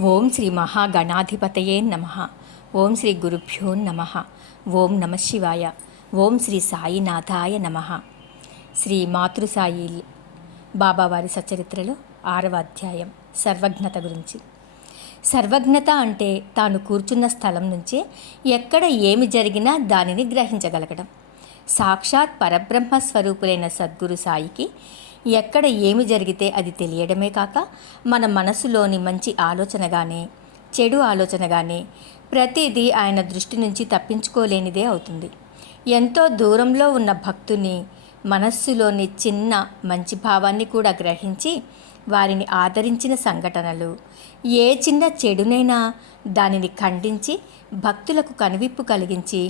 ఓం శ్రీ మహాగణాధిపతయే నమః. ఓం శ్రీ గురుభ్యో నమః. ఓం నమ శివాయ. ఓం శ్రీ సాయినాథాయ నమః. శ్రీ మాతృసాయి బాబావారి సచరిత్రలో 6వ అధ్యాయం సర్వజ్ఞత గురించి. సర్వజ్ఞత అంటే తాను కూర్చున్న స్థలం నుంచే ఎక్కడ ఏమి జరిగినా దానిని గ్రహించగలగడం. సాక్షాత్ పరబ్రహ్మ స్వరూపులైన సద్గురు సాయికి ఎక్కడ ఏమి జరిగితే అది తెలియడమే కాక మన మనసులోని మంచి ఆలోచనగానే చెడు ఆలోచనగానే ప్రతిదీ ఆయన దృష్టి నుంచి తప్పించుకోలేనిదే అవుతుంది. ఎంతో దూరంలో ఉన్న భక్తుని మనస్సులోని చిన్న మంచి భావాన్ని కూడా గ్రహించి వారిని ఆదరించిన సంఘటనలు, ఏ చిన్న చెడునైనా దానిని ఖండించి భక్తులకు కనువిప్పు కలిగించి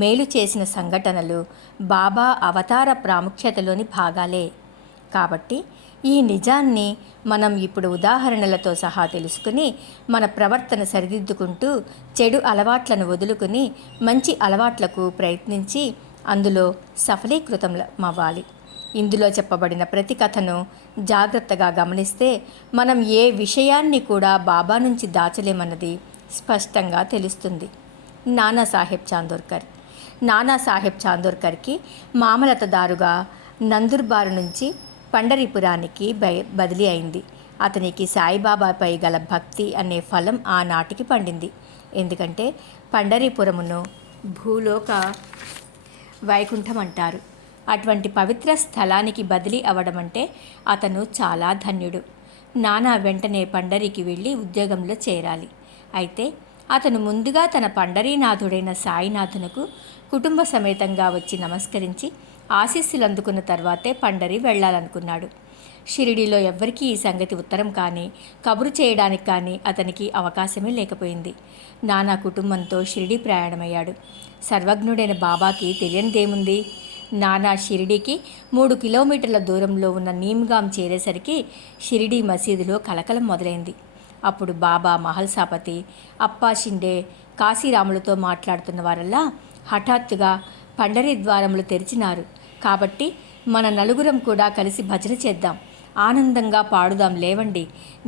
మేలు చేసిన సంఘటనలు బాబా అవతార ప్రాముఖ్యతలోని భాగాలే. కాబట్టి ఈ నిజాన్ని మనం ఇప్పుడు ఉదాహరణలతో సహా తెలుసుకుని మన ప్రవర్తన సరిదిద్దుకుంటూ చెడు అలవాట్లను వదులుకుని మంచి అలవాట్లకు ప్రయత్నించి అందులో సఫలీకృతమవ్వాలి. ఇందులో చెప్పబడిన ప్రతి కథను జాగ్రత్తగా గమనిస్తే మనం ఏ విషయాన్ని కూడా బాబా నుంచి దాచలేమన్నది స్పష్టంగా తెలుస్తుంది. నానాసాహెబ్ చాందోర్కర్కి మామలతదారుగా నందుర్బారు నుంచి పండరీపురానికి బదిలీ అయింది. అతనికి సాయిబాబాపై గల భక్తి అనే ఫలం ఆనాటికి పండింది. ఎందుకంటే పండరీపురమును భూలోక వైకుంఠం అంటారు. అటువంటి పవిత్ర స్థలానికి బదిలీ అవడమంటే అతను చాలా ధన్యుడు. నానా వెంటనే పండరికి వెళ్ళి ఉద్యోగంలో చేరాలి. అయితే అతను ముందుగా తన పండరీనాథుడైన సాయినాథునకు కుటుంబ సమేతంగా వచ్చి నమస్కరించి ఆశీస్సులు అందుకున్న తర్వాతే పండరి వెళ్ళాలనుకున్నాడు. షిరిడీలో ఎవ్వరికీ ఈ సంగతి ఉత్తరం కానీ కబురు చేయడానికి కానీ అతనికి అవకాశమే లేకపోయింది. నానా కుటుంబంతో షిరిడీ ప్రయాణమయ్యాడు. సర్వజ్ఞుడైన బాబాకి తెలియనిదేముంది. నానా షిరిడీకి 3 కిలోమీటర్ల దూరంలో ఉన్న నీమ్గాం చేరేసరికి షిరిడీ మసీదులో కలకలం మొదలైంది. అప్పుడు బాబా మహల్సాపతి, అప్పా షిండే, కాశీరాములతో మాట్లాడుతున్న వారల్లా హఠాత్తుగా పండరీ ద్వారములు తెరిచినారు. కాబట్టి మన నలుగురం కూడా కలిసి భజన చేద్దాం, ఆనందంగా పాడుదాం, లేవండి.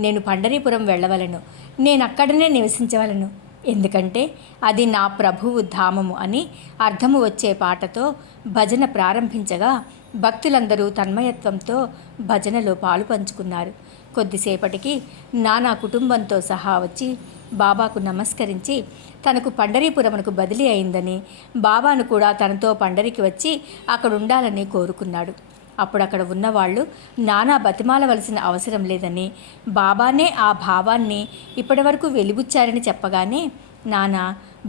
నేను పండరీపురం వెళ్ళవలను, నేనక్కడనే నివసించవలను. ఎందుకంటే అది నా ప్రభువు ధామము అని అర్థము వచ్చే పాటతో భజన ప్రారంభించగా భక్తులందరూ తన్మయత్వంతో భజనలో పాలు పంచుకున్నారు. కొద్దిసేపటికి నానా కుటుంబంతో సహా వచ్చి బాబాకు నమస్కరించి తనకు పండరీపురమునకు బదిలీ అయిందని, బాబాను కూడా తనతో పండరికి వచ్చి అక్కడుండాలని కోరుకున్నాడు. అప్పుడు అక్కడ ఉన్నవాళ్ళు నానా బతిమాలవలసిన అవసరం లేదని, బాబానే ఆ భావాన్ని ఇప్పటివరకు వెలిబుచ్చారని చెప్పగానే నానా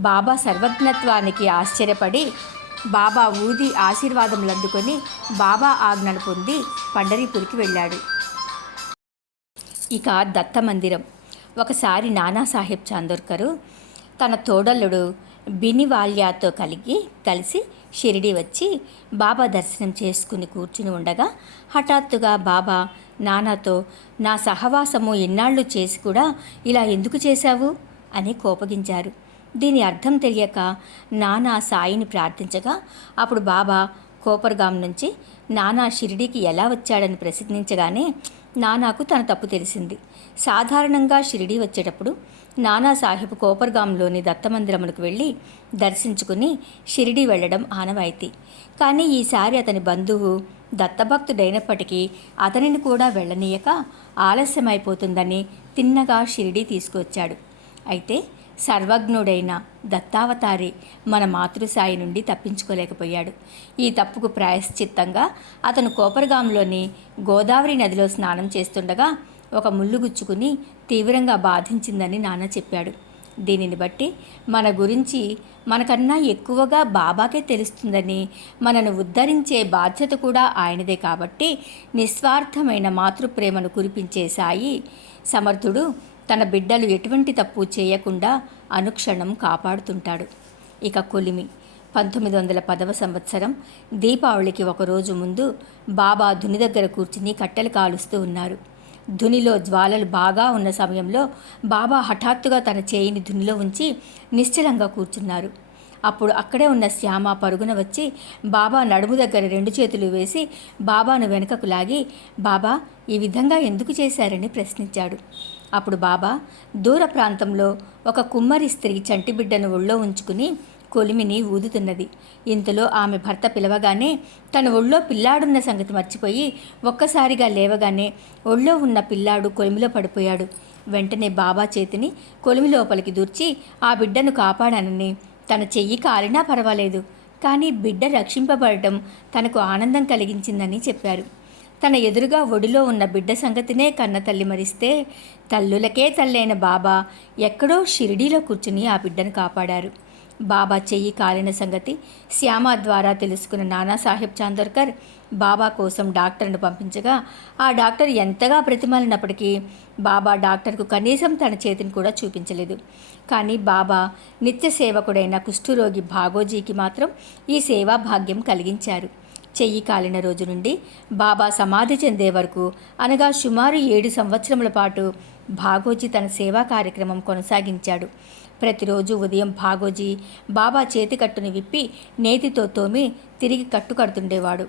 బాబా సర్వజ్ఞత్వానికి ఆశ్చర్యపడి బాబా ఊది ఆశీర్వాదములు అందుకొని బాబా ఆజ్ఞను పొంది పండరీపురికి వెళ్ళాడు. ఇక దత్తమందిరం. ఒకసారి నానాసాహెబ్ చాందోర్కరు తన తోడల్లుడు బినివాల్యాతో కలిసి షిరిడి వచ్చి బాబా దర్శనం చేసుకుని కూర్చుని ఉండగా హఠాత్తుగా బాబా నానాతో, నా సహవాసము ఎన్నాళ్ళు చేసి కూడా ఇలా ఎందుకు చేశావు అని కోపగించారు. దీని అర్థం తెలియక నానా సాయిని ప్రార్థించగా అప్పుడు బాబా కోపర్గాం నుంచి నానా షిరిడీకి ఎలా వచ్చాడని ప్రశ్నించగానే నానాకు తన తప్పు తెలిసింది. సాధారణంగా షిరిడీ వచ్చేటప్పుడు నానాసాహెబ్ కోపర్గాంలోని దత్తమందిరమునకు వెళ్ళి దర్శించుకుని షిరిడీ వెళ్ళడం ఆనవాయితీ. కానీ ఈసారి అతని బంధువు దత్తభక్తుడైనప్పటికీ అతనిని కూడా వెళ్ళనీయక ఆలస్యమైపోతుందని తిన్నగా షిరిడీ తీసుకువచ్చాడు. అయితే సర్వజ్ఞుడైన దత్తావతారి మన మాతృసాయి నుండి తప్పించుకోలేకపోయాడు. ఈ తప్పుకు ప్రాయశ్చిత్తంగా అతను కోపర్గాంలోని గోదావరి నదిలో స్నానం చేస్తుండగా ఒక ముళ్ళు గుచ్చుకుని తీవ్రంగా బాధించిందని నాన్న చెప్పాడు. దీనిని బట్టి మన గురించి మనకన్నా ఎక్కువగా బాబాకే తెలుస్తుందని, మనను ఉద్ధరించే బాధ్యత కూడా ఆయనదే. కాబట్టి నిస్వార్థమైన మాతృప్రేమను కురిపించే సాయి సమర్థుడు తన బిడ్డలు ఎటువంటి తప్పు చేయకుండా అనుక్షణం కాపాడుతుంటాడు. ఇక కొలిమి. 1910వ సంవత్సరం దీపావళికి ఒకరోజు ముందు బాబా ధుని దగ్గర కూర్చుని కట్టెలు కాలుస్తూ ఉన్నారు. ధునిలో జ్వాలలు బాగా ఉన్న సమయంలో బాబా హఠాత్తుగా తన చేయిని ధునిలో ఉంచి నిశ్చలంగా కూర్చున్నారు. అప్పుడు అక్కడే ఉన్న శ్యామ పరుగున వచ్చి బాబా నడుము దగ్గర 2 చేతులు వేసి బాబాను వెనుకకు లాగి, బాబా ఈ విధంగా ఎందుకు చేశారని ప్రశ్నించాడు. అప్పుడు బాబా దూర ప్రాంతంలో ఒక కుమ్మరి స్త్రీ చంటి బిడ్డను ఒళ్ళో ఉంచుకుని కొలిమిని ఊదుతున్నది. ఇంతలో ఆమె భర్త పిలవగానే తన ఒళ్ళో పిల్లాడున్న సంగతి మర్చిపోయి ఒక్కసారిగా లేవగానే ఒళ్ళో ఉన్న పిల్లాడు కొలిమిలో పడిపోయాడు. వెంటనే బాబా చేతిని కొలిమి లోపలికి దూర్చి ఆ బిడ్డను కాపాడానని, తన చెయ్యి కాలినా పర్వాలేదు కానీ బిడ్డ రక్షింపబడటం తనకు ఆనందం కలిగించిందని చెప్పారు. తన ఎదురుగా ఒడిలో ఉన్న బిడ్డ సంగతినే కన్న తల్లి మరిస్తే తల్లులకే తల్లైన బాబా ఎక్కడో షిరిడీలో కూర్చుని ఆ బిడ్డను కాపాడారు. బాబా చెయ్యి కాలిన సంగతి శ్యామ ద్వారా తెలుసుకున్న నానాసాహెబ్ చాందోర్కర్ బాబా కోసం డాక్టర్ను పంపించగా ఆ డాక్టర్ ఎంతగా బ్రతిమాలినప్పటికీ బాబా డాక్టర్కు కనీసం తన చేతిని కూడా చూపించలేదు. కానీ బాబా నిత్య సేవకుడైన కుష్ఠురోగి భాగోజీకి మాత్రం ఈ సేవా భాగ్యం కలిగించారు. చెయ్యి కాలిన రోజు నుండి బాబా సమాధి చెందే వరకు అనగా సుమారు 7 సంవత్సరముల పాటు భాగోజీ తన సేవా కార్యక్రమం కొనసాగించాడు. ప్రతిరోజు ఉదయం భాగోజీ బాబా చేతికట్టుని విప్పి నేతితో తోమి తిరిగి కట్టు కడుతుండేవాడు.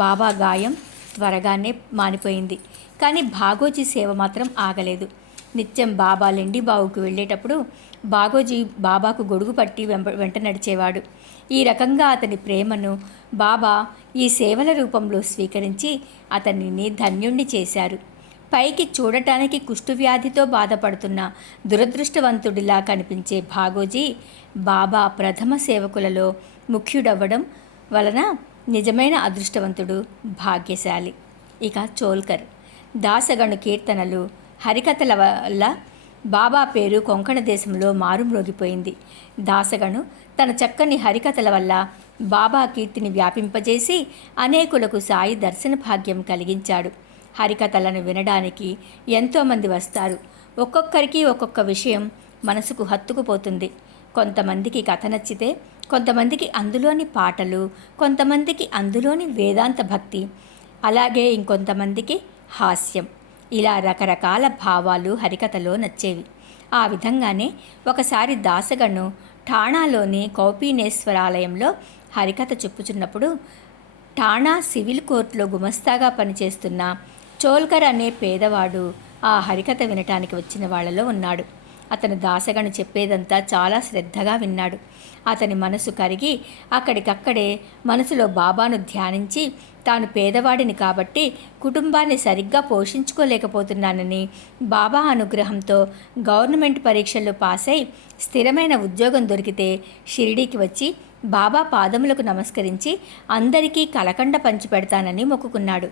బాబా గాయం త్వరగానే మానిపోయింది. కానీ భాగోజీ సేవ మాత్రం ఆగలేదు. నిత్యం బాబా లెండి బావుకు వెళ్ళేటప్పుడు భాగోజీ బాబాకు గొడుగు పట్టి వెంట నడిచేవాడు. ఈ రకంగా అతని ప్రేమను బాబా ఈ సేవల రూపంలో స్వీకరించి అతనిని ధన్యుణ్ణి చేశారు. పైకి చూడటానికి కుష్ఠువ్యాధితో బాధపడుతున్న దురదృష్టవంతుడిలా కనిపించే భాగోజీ బాబా ప్రథమ సేవకులలో ముఖ్యుడవ్వడం వలన నిజమైన అదృష్టవంతుడు, భాగ్యశాలి. ఇక చోల్కర్ దాసగణు కీర్తనలు, హరికథల వల్ల బాబా పేరు కొంకణ దేశంలో మారుమ్రోగిపోయింది. దాసగణు తన చక్కని హరికథల వల్ల బాబా కీర్తిని వ్యాపింపజేసి అనేకులకు సాయి దర్శన భాగ్యం కలిగించాడు. హరికథలను వినడానికి ఎంతోమంది వస్తారు. ఒక్కొక్కరికి ఒక్కొక్క విషయం మనసుకు హత్తుకుపోతుంది. కొంతమందికి కథ నచ్చితే కొంతమందికి అందులోని పాటలు, కొంతమందికి అందులోని వేదాంత భక్తి, అలాగే ఇంకొంతమందికి హాస్యం, ఇలా రకరకాల భావాలు హరికథలో నచ్చేవి. ఆ విధంగానే ఒకసారి దాసగను ఠాణాలోని కౌపీనేశ్వరాలయంలో హరికథ చెప్పుచున్నప్పుడు ఠాణా సివిల్ కోర్టులో గుమస్తాగా పనిచేస్తున్న చోల్కర్ అనే పేదవాడు ఆ హరికథ వినటానికి వచ్చిన వాళ్లలో ఉన్నాడు. అతను దాసగను చెప్పేదంతా చాలా శ్రద్ధగా విన్నాడు. అతని మనసు కరిగి అక్కడికక్కడే మనసులో బాబాను ధ్యానించి తాను పేదవాడిని కాబట్టి కుటుంబాన్ని సరిగ్గా పోషించుకోలేకపోతున్నానని, బాబా అనుగ్రహంతో గవర్నమెంట్ పరీక్షల్లో పాస్ అయి స్థిరమైన ఉద్యోగం దొరికితే షిరిడీకి వచ్చి బాబా పాదములకు నమస్కరించి అందరికీ కలకండ పంచిపెడతానని మొక్కుకున్నాడు.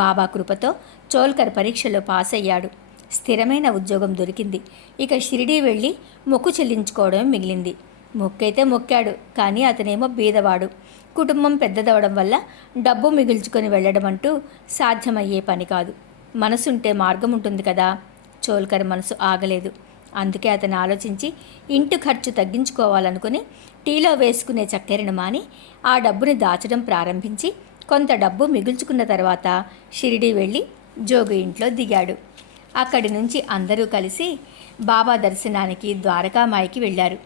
బాబా కృపతో చోల్కర్ పరీక్షలో పాస్ అయ్యాడు. స్థిరమైన ఉద్యోగం దొరికింది. ఇక షిరిడీ వెళ్ళి మొక్కు చెల్లించుకోవడం మిగిలింది. మొక్కైతే మొక్కాడు, కానీ అతనేమో బీదవాడు. కుటుంబం పెద్దదవడం వల్ల డబ్బు మిగుల్చుకొని వెళ్ళడం అంటూ సాధ్యమయ్యే పని కాదు. మనసుంటే మార్గం ఉంటుంది కదా. చోల్కర్ మనసు ఆగలేదు. అందుకే అతను ఆలోచించి ఇంటి ఖర్చు తగ్గించుకోవాలనుకుని టీలో వేసుకునే చక్కెరను మాని ఆ డబ్బుని దాచడం ప్రారంభించి కొంత డబ్బు మిగుల్చుకున్న తర్వాత షిరిడీ వెళ్ళి జోగు ఇంట్లో దిగాడు. అక్కడి నుంచి అందరూ కలిసి బాబా దర్శనానికి ద్వారకామాయికి వెళ్ళారు.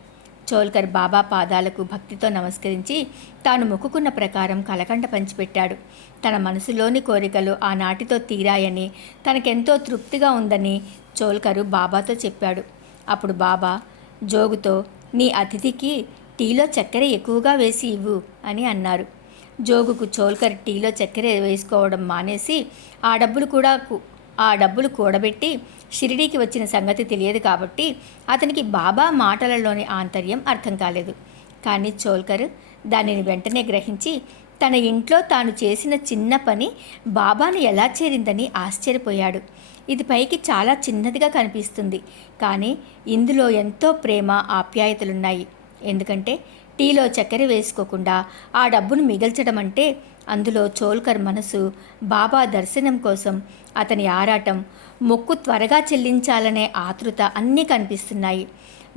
చోల్కర్ బాబా పాదాలకు భక్తితో నమస్కరించి తాను మొక్కుకున్న ప్రకారం కలకండ పంచిపెట్టాడు. తన మనసులోని కోరికలు ఆనాటితో తీరాయని, తనకెంతో తృప్తిగా ఉందని చోల్కరు బాబాతో చెప్పాడు. అప్పుడు బాబా జోగుతో, నీ అతిథికి టీలో చక్కెర ఎక్కువగా వేసి ఇవ్వు అని అన్నారు. జోగుకు చోల్కర్ టీలో చక్కెర వేసుకోవడం మానేసి ఆ డబ్బులు కూడబెట్టి షిరిడీకి వచ్చిన సంగతి తెలియదు కాబట్టి అతనికి బాబా మాటలలోని ఆంతర్యం అర్థం కాలేదు. కానీ చోల్కర్ దానిని వెంటనే గ్రహించి తన ఇంట్లో తాను చేసిన చిన్న పని బాబాను ఎలా చేరిందని ఆశ్చర్యపోయాడు. ఇది పైకి చాలా చిన్నదిగా కనిపిస్తుంది, కానీ ఇందులో ఎంతో ప్రేమ, ఆప్యాయతలున్నాయి. ఎందుకంటే టీలో చక్కెర వేసుకోకుండా ఆ డబ్బును మిగల్చడం అంటే అందులో చోల్కర్ మనసు బాబా దర్శనం కోసం అతని ఆరాటం, మొక్కు త్వరగా చెల్లించాలనే ఆతృత అన్నీ కనిపిస్తున్నాయి.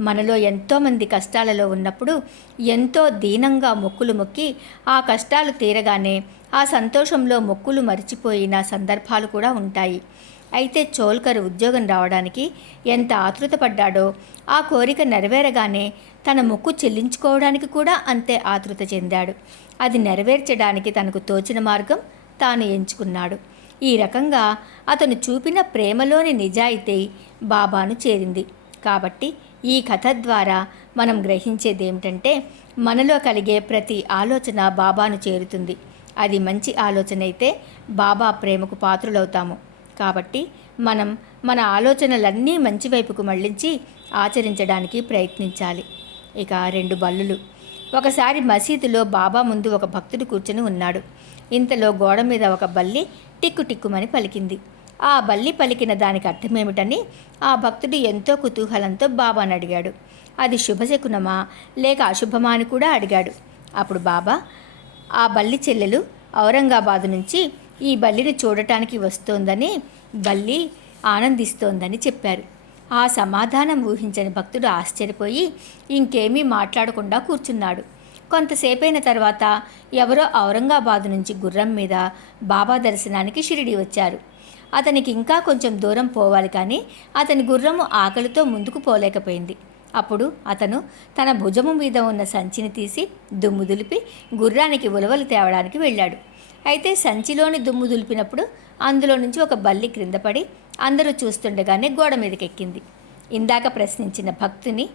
మనలో ఎంతోమంది కష్టాలలో ఉన్నప్పుడు ఎంతో దీనంగా మొక్కులు మొక్కి ఆ కష్టాలు తీరగానే ఆ సంతోషంలో మొక్కులు మరిచిపోయిన సందర్భాలు కూడా ఉంటాయి. అయితే చోల్కర్ ఉద్యోగం రావడానికి ఎంత ఆతృతపడ్డాడో ఆ కోరిక నెరవేరగానే తన మొక్కు చెల్లించుకోవడానికి కూడా అంతే ఆతృత చెందాడు. అది నెరవేర్చడానికి తనకు తోచిన మార్గం తాను ఎంచుకున్నాడు. ఈ రకంగా అతను చూపిన ప్రేమలోని నిజాయితీ బాబాను చేరింది. కాబట్టి ఈ కథ ద్వారా మనం గ్రహించేది ఏమిటంటే, మనలో కలిగే ప్రతి ఆలోచన బాబాను చేరుతుంది. అది మంచి ఆలోచన అయితే బాబా ప్రేమకు పాత్రులవుతాము. కాబట్టి మనం మన ఆలోచనలన్నీ మంచి వైపుకు మళ్లించి ఆచరించడానికి ప్రయత్నించాలి. ఇక 2 బల్లులు. ఒకసారి మసీదులో బాబా ముందు ఒక భక్తుడు కూర్చొని ఉన్నాడు. ఇంతలో గోడ మీద ఒక బల్లి టిక్కు టిక్కుమని పలికింది. ఆ బల్లి పలికిన దానికి అర్థమేమిటని ఆ భక్తుడు ఎంతో కుతూహలంతో బాబాను అడిగాడు. అది శుభశకునమా లేక అశుభమా అని కూడా అడిగాడు. అప్పుడు బాబా, ఆ బల్లి చెల్లెలు ఔరంగాబాదు నుంచి ఈ బల్లిని చూడటానికి వస్తోందని, బల్లి ఆనందిస్తోందని చెప్పారు. ఆ సమాధానం ఊహించని భక్తుడు ఆశ్చర్యపోయి ఇంకేమీ మాట్లాడకుండా కూర్చున్నాడు. కొంతసేపైన తర్వాత ఎవరో ఔరంగాబాదు నుంచి గుర్రం మీద బాబా దర్శనానికి షిరిడి వచ్చారు. అతనికి ఇంకా కొంచెం దూరం పోవాలి, కానీ అతని గుర్రము ఆకలితో ముందుకు పోలేకపోయింది. అప్పుడు అతను తన భుజము మీద ఉన్న సంచిని తీసి దుమ్ము దులిపి గుర్రానికి ఉలవలు తేవడానికి వెళ్ళాడు. అయితే సంచిలోని దుమ్ము దులిపినప్పుడు అందులో నుంచి ఒక బల్లి క్రింద పడి అందరూ చూస్తుండగానే గోడ మీదకెక్కింది. ఇందాక ప్రశ్నించిన భక్తుని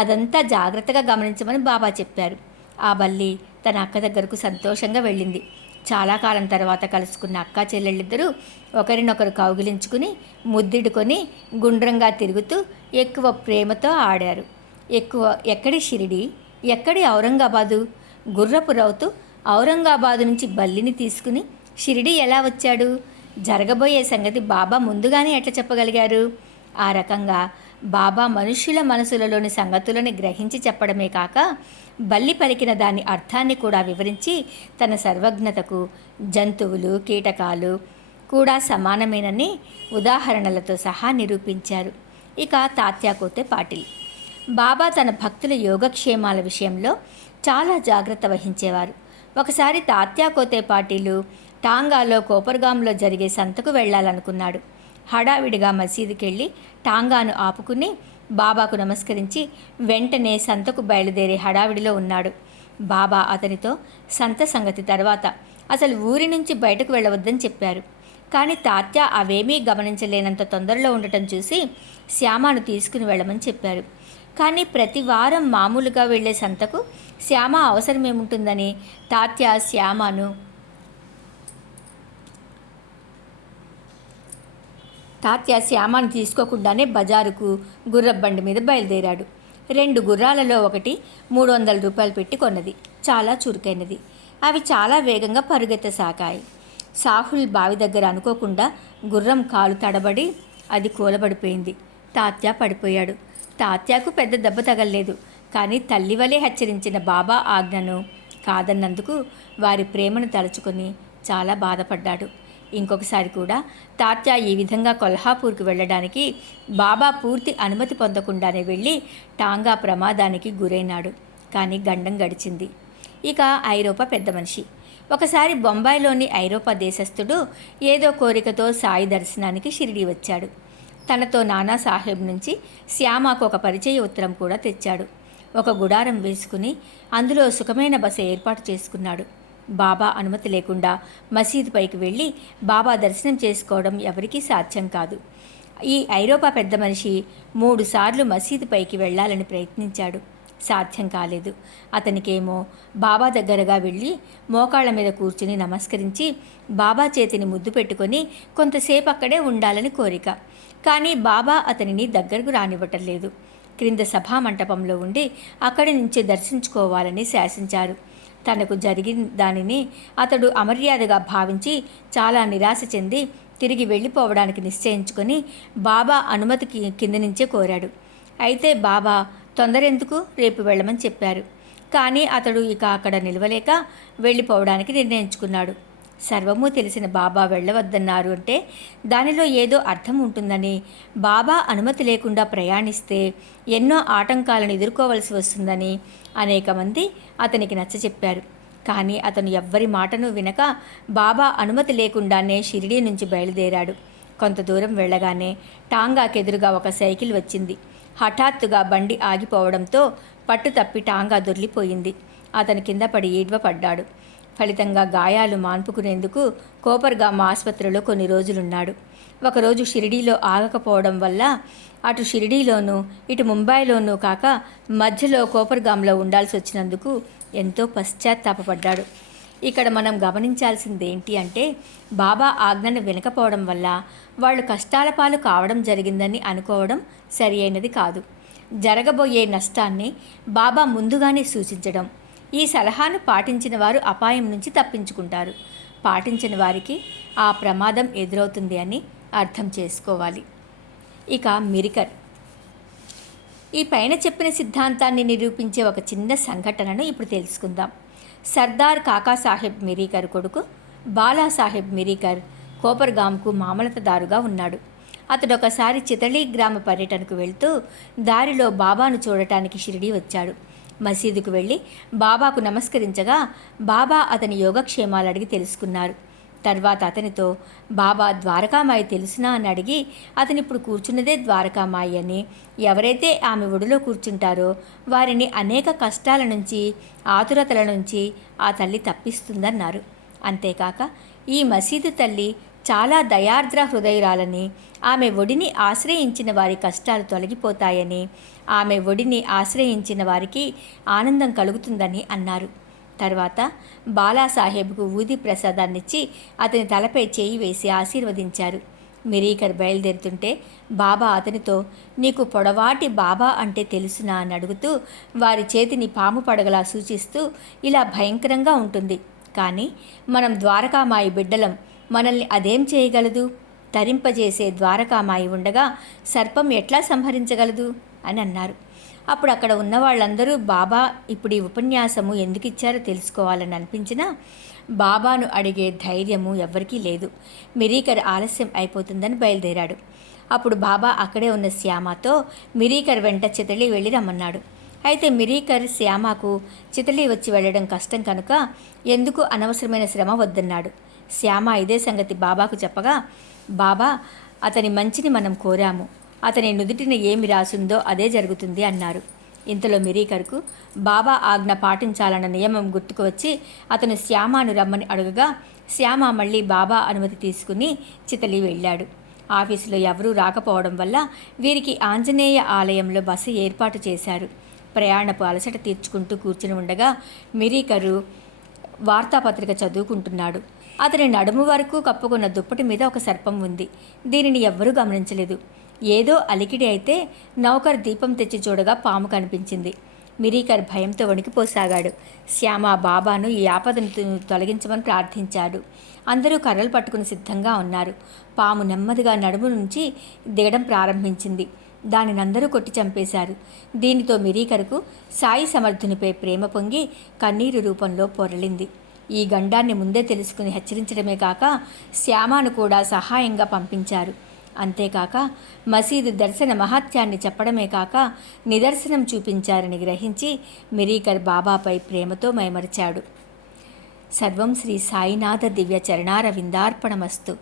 అదంతా జాగ్రత్తగా గమనించమని బాబా చెప్పారు. ఆ బల్లి తన అక్క దగ్గరకు సంతోషంగా వెళ్ళింది. చాలా కాలం తర్వాత కలుసుకున్న అక్కా చెల్లెళ్ళిద్దరూ ఒకరినొకరు కౌగిలించుకుని ముద్దిడుకొని గుండ్రంగా తిరుగుతూ ఎక్కువ ప్రేమతో ఆడారు. ఎక్కడి షిరిడి, ఎక్కడి ఔరంగాబాదు? గుర్రపు రౌతు ఔరంగాబాదు నుంచి బల్లిని తీసుకుని షిరిడి ఎలా వచ్చాడు? జరగబోయే సంగతి బాబా ముందుగానే ఎట్లా చెప్పగలిగారు? ఆ రకంగా బాబా మనుష్యుల మనసులలోని సంగతులను గ్రహించి చెప్పడమే కాక బల్లి పలికిన దాని అర్థాన్ని కూడా వివరించి తన సర్వజ్ఞతకు జంతువులు, కీటకాలు కూడా సమానమేనని ఉదాహరణలతో సహా నిరూపించారు. ఇక తాత్యాకోతే పాటిల్. బాబా తన భక్తుల యోగక్షేమాల విషయంలో చాలా జాగ్రత్త వహించేవారు. ఒకసారి తాత్యాకోతే పాటిలు టాంగాలో కోపర్గాంలో జరిగే సంతకు వెళ్ళాలనుకున్నాడు. హడావిడిగా మసీదుకెళ్ళి టాంగాను ఆపుకుని బాబాకు నమస్కరించి వెంటనే సంతకు బయలుదేరే హడావిడిలో ఉన్నాడు. బాబా అతనితో సంత సంగతి తర్వాత అసలు ఊరి నుంచి బయటకు వెళ్ళవద్దని చెప్పారు. కానీ తాత్య అవేమీ గమనించలేనంత తొందరలో ఉండటం చూసి శ్యామను తీసుకుని వెళ్ళమని చెప్పారు. కానీ ప్రతి వారం మామూలుగా వెళ్ళే సంతకు శ్యామ అవసరమేముంటుందని తాత్య శ్యామను తీసుకోకుండానే బజారుకు గుర్రబండి మీద బయలుదేరాడు. 2 గుర్రాలలో ఒకటి 300 రూపాయలు పెట్టి కొన్నది. చాలా చురుకైనది. అవి చాలా వేగంగా పరుగెత్తసాగాయి. సాహుల్ బావి దగ్గర అనుకోకుండా గుర్రం కాలు తడబడి అది కూలబడిపోయింది. తాత్య పడిపోయాడు. తాత్యాకు పెద్ద దెబ్బ తగల్లేదు. కానీ తల్లివలే హెచ్చరించిన బాబా ఆజ్ఞను కాదన్నందుకు వారి ప్రేమను తలుచుకొని చాలా బాధపడ్డాడు. ఇంకొకసారి కూడా తాత్య ఈ విధంగా కొల్హాపూర్కి వెళ్ళడానికి బాబా పూర్తి అనుమతి పొందకుండానే వెళ్ళి టాంగా ప్రమాదానికి గురైనాడు. కానీ గండం గడిచింది. ఇక ఐరోపా పెద్ద మనిషి. ఒకసారి బొంబాయిలోని ఐరోపా దేశస్థుడు ఏదో కోరికతో సాయి దర్శనానికి షిరిడి వచ్చాడు. తనతో నానాసాహెబ్ నుంచి శ్యామకు ఒక పరిచయ ఉత్తరం కూడా తెచ్చాడు. ఒక గుడారం వేసుకుని అందులో సుఖమైన బస ఏర్పాటు చేసుకున్నాడు. బాబా అనుమతి లేకుండా మసీదు పైకి వెళ్ళి బాబా దర్శనం చేసుకోవడం ఎవరికీ సాధ్యం కాదు. ఈ ఐరోపా పెద్ద మనిషి 3 సార్లు మసీదు పైకి వెళ్ళాలని ప్రయత్నించాడు. సాధ్యం కాలేదు. అతనికేమో బాబా దగ్గరగా వెళ్ళి మోకాళ్ళ మీద కూర్చుని నమస్కరించి బాబా చేతిని ముద్దు పెట్టుకొని కొంతసేపు అక్కడే ఉండాలని కోరిక. కానీ బాబా అతనిని దగ్గరకు రానివ్వటం లేదు. క్రింద సభామంటపంలో ఉండి అక్కడి నుంచి దర్శించుకోవాలని శాసించారు. తనకు జరిగిన దానిని అతడు అమర్యాదగా భావించి చాలా నిరాశ చెంది తిరిగి వెళ్ళిపోవడానికి నిశ్చయించుకొని బాబా అనుమతికి కింద నుంచే కోరాడు. అయితే బాబా తొందరెందుకు, రేపు వెళ్ళమని చెప్పారు. కానీ అతడు ఇక అక్కడ నిలవలేక వెళ్ళిపోవడానికి నిర్ణయించుకున్నాడు. సర్వము తెలిసిన బాబా వెళ్ళవద్దన్నారు అంటే దానిలో ఏదో అర్థం ఉంటుందని, బాబా అనుమతి లేకుండా ప్రయాణిస్తే ఎన్నో ఆటంకాలను ఎదుర్కోవలసి వస్తుందని అనేక మంది అతనికి నచ్చచెప్పారు. కానీ అతను ఎవ్వరి మాటను వినక బాబా అనుమతి లేకుండానే షిరిడీ నుంచి బయలుదేరాడు. కొంత దూరం వెళ్ళగానే టాంగాకెదురుగా ఒక సైకిల్ వచ్చింది. హఠాత్తుగా బండి ఆగిపోవడంతో పట్టు తప్పి టాంగా దొర్లిపోయింది. అతను కింద పడి ఈడ్వపడ్డాడు. ఫలితంగా గాయాలు మాన్పుకునేందుకు కోపర్గామ్ ఆసుపత్రిలో కొన్ని రోజులున్నాడు. ఒకరోజు షిరిడీలో ఆగకపోవడం వల్ల అటు షిరిడీలోనూ ఇటు ముంబైలోనూ కాక మధ్యలో కోపర్గామ్లో ఉండాల్సి వచ్చినందుకు ఎంతో పశ్చాత్తాపపడ్డాడు. ఇక్కడ మనం గమనించాల్సింది ఏంటి అంటే, బాబా ఆజ్ఞను వినకపోవడం వల్ల వాళ్ళు కష్టాల పాలు కావడం జరిగిందని అనుకోవడం సరి అయినది కాదు. జరగబోయే నష్టాన్ని బాబా ముందుగానే సూచించడం. ఈ సలహాను పాటించిన వారు అపాయం నుంచి తప్పించుకుంటారు, పాటించని వారికి ఆ ప్రమాదం ఎదురవుతుంది అని అర్థం చేసుకోవాలి. ఇక మిరికర్. ఈ పైన చెప్పిన సిద్ధాంతాన్ని నిరూపించే ఒక చిన్న సంఘటనను ఇప్పుడు తెలుసుకుందాం. సర్దార్ కాకాసాహెబ్ మిరీకర్ కొడుకు బాలాసాహెబ్ మిరీకర్ కోపర్గామ్కు మామలతదారుగా ఉన్నాడు. అతడు ఒకసారి చితళీ గ్రామ పర్యటనకు వెళ్తూ దారిలో బాబాను చూడటానికి షిరిడీ వచ్చాడు. మసీదుకు వెళ్ళి బాబాకు నమస్కరించగా బాబా అతని యోగక్షేమాలు అడిగి తెలుసుకున్నారు. తర్వాత అతనితో బాబా ద్వారకామాయి తెలుసునా అని అడిగి, అతనిప్పుడు కూర్చున్నదే ద్వారకామాయి అని, ఎవరైతే ఆమె ఒడిలో కూర్చుంటారో వారిని అనేక కష్టాల నుంచి ఆతురతల నుంచి ఆ తల్లి తప్పిస్తుందన్నారు. అంతేకాక ఈ మసీదు తల్లి చాలా దయార్ద్ర హృదయురాలని, ఆమె ఒడిని ఆశ్రయించిన వారి కష్టాలు తొలగిపోతాయని, ఆమె ఒడిని ఆశ్రయించిన వారికి ఆనందం కలుగుతుందని అన్నారు. తర్వాత బాలాసాహెబ్కు ఊది ప్రసాదాన్నిచ్చి అతని తలపై చేయి వేసి ఆశీర్వదించారు. మిరీకర్ బయలుదేరుతుంటే బాబా అతనితో, నీకు పొడవాటి బాబా అంటే తెలుసునా అని అడుగుతూ వారి చేతిని పాము పడగలా సూచిస్తూ, ఇలా భయంకరంగా ఉంటుంది, కానీ మనం ద్వారకామాయి బిడ్డలం, మనల్ని అదేం చేయగలదు? తరింపజేసే ద్వారకామాయి ఉండగా సర్పం ఎట్లా సంహరించగలదు అని అన్నారు. అప్పుడు అక్కడ ఉన్న వాళ్ళందరూ బాబా ఇప్పుడు ఈ ఉపన్యాసము ఎందుకు ఇచ్చారో తెలుసుకోవాలని అనిపించినా బాబాను అడిగే ధైర్యము ఎవ్వరికీ లేదు. మిరీకర్ ఆలస్యం అయిపోతుందని బయలుదేరాడు. అప్పుడు బాబా అక్కడే ఉన్న శ్యామతో మిరీకర్ వెంట చితళి వెళ్ళి రమ్మన్నాడు. అయితే మిరీకర్ శ్యామకు చితళి వచ్చి వెళ్ళడం కష్టం కనుక ఎందుకు అనవసరమైన శ్రమ వద్దన్నాడు. శ్యామ ఇదే సంగతి బాబాకు చెప్పగా, బాబా అతని మంచిని మనం కోరాము, అతని నుదుటిన ఏమి రాసుందో అదే జరుగుతుంది అన్నారు. ఇంతలో మిరీకర్కు బాబా ఆజ్ఞ పాటించాలన్న నియమం గుర్తుకు వచ్చి అతను శ్యామను రమ్మని అడగగా శ్యామ మళ్ళీ బాబా అనుమతి తీసుకుని చితలి వెళ్ళాడు. ఆఫీసులో ఎవరూ రాకపోవడం వల్ల వీరికి ఆంజనేయ ఆలయంలో బస ఏర్పాటు చేశారు. ప్రయాణపు అలసట తీర్చుకుంటూ కూర్చుని ఉండగా మిరీకరు వార్తాపత్రిక చదువుకుంటున్నాడు. అతని నడుము వరకు కప్పుకున్న దుప్పటి మీద ఒక సర్పం ఉంది. దీనిని ఎవ్వరూ గమనించలేదు. ఏదో అలికిడి అయితే నౌకర్ దీపం తెచ్చి చూడగా పాము కనిపించింది. మిరీకర్ భయంతో వణికిపోసాగాడు. శ్యామ బాబాను ఈ ఆపదను తొలగించమని ప్రార్థించాడు. అందరూ కర్రలు పట్టుకుని సిద్ధంగా ఉన్నారు. పాము నెమ్మదిగా నడుము నుంచి దిగడం ప్రారంభించింది. దానినందరూ కొట్టి చంపేశారు. దీనితో మిరీకర్కు సాయి సమర్థునిపై ప్రేమ పొంగి కన్నీరు రూపంలో పొరలింది. ఈ గండాన్ని ముందే తెలుసుకుని హెచ్చరించడమే కాక శ్యామను కూడా సహాయంగా పంపించారు. అంతేకాక మసీదు దర్శన మహత్యాన్ని చెప్పడమే కాక నిదర్శనం చూపించారని గ్రహించి మిరీకర్ బాబాపై ప్రేమతో మైమరిచాడు. సర్వం శ్రీ సాయినాథ దివ్య చరణార విందార్పణమస్తు.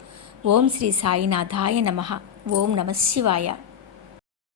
ఓం శ్రీ సాయినాథాయ నమః. ఓం నమః శివాయ.